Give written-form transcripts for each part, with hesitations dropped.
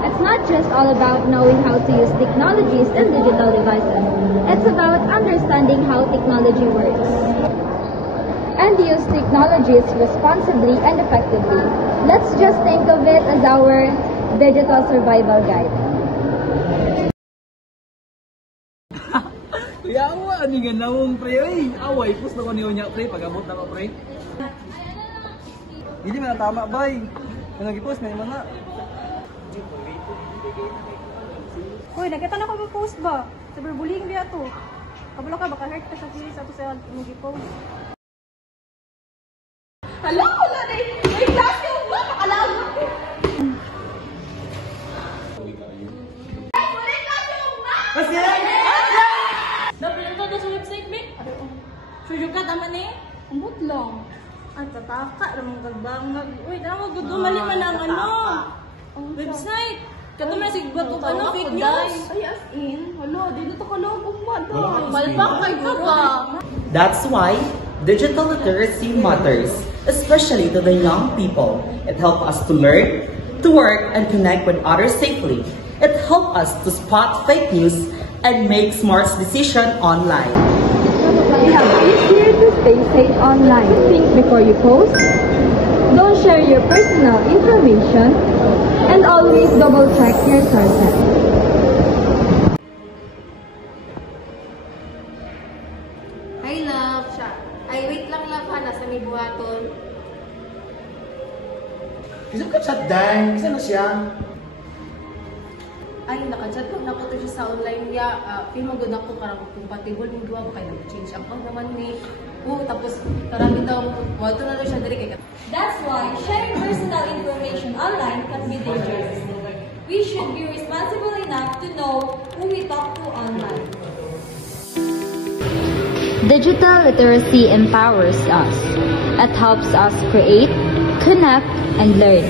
It's not just all about knowing how to use technologies and digital devices. It's about understanding how technology works and use technologies responsibly and effectively. Let's just think of it as our digital survival guide. Yawa, ano nga nawong pre, ay, away, pus na ko niyo niya pre, pag-abot na ko pre. Hindi man tama, bay. Kung nag-post, may mga. Hoy, nakita na ko mag-post ba? Cyberbullying biya to. Kabalo ka, baka hurt ka sa series ato sa mag-post. Hala, wala na eh! May klase yung ba? Pakalaman ko! Ay, wala yung klase yung ba? Kasi! Napilan ka sa website, Mick? Suyo ka, tama na eh? Ambot lang. Ang tataka, ramang kagbangag. Uy, tama, gudumali man ang ano. Website. Kato may sigbat o ano, fake news. Ay, as in. Hala, dito ka lang umada. Malpak kay ka ba? That's why digital literacy matters, especially to the young people. It helps us to learn, to work, and connect with others safely. It helps us to spot fake news and make smart decisions online. We have tips here to stay safe online. Think before you post. Don't share your personal information. And always double check your sources. Hi, love. Siya. Ay, wait lang, love, ha. Nasa may buhaton. Isa ka chat dahil, kasi na siya. Ay, nakachat ko na ko to siya sa online niya. Feel magod ako karang compatible yung duwa. Kaya nag-change account naman ni. Tapos karami daw, wato na daw siya dali kay. That's why sharing personal information online can be dangerous. We should be responsible enough to know who we talk to online. Digital literacy empowers us. It helps us create, connect, and learn.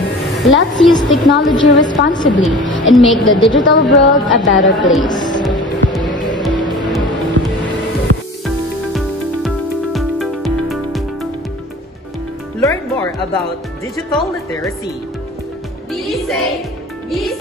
Let's use technology responsibly and make the digital world a better place. Learn more about digital literacy. Be safe, be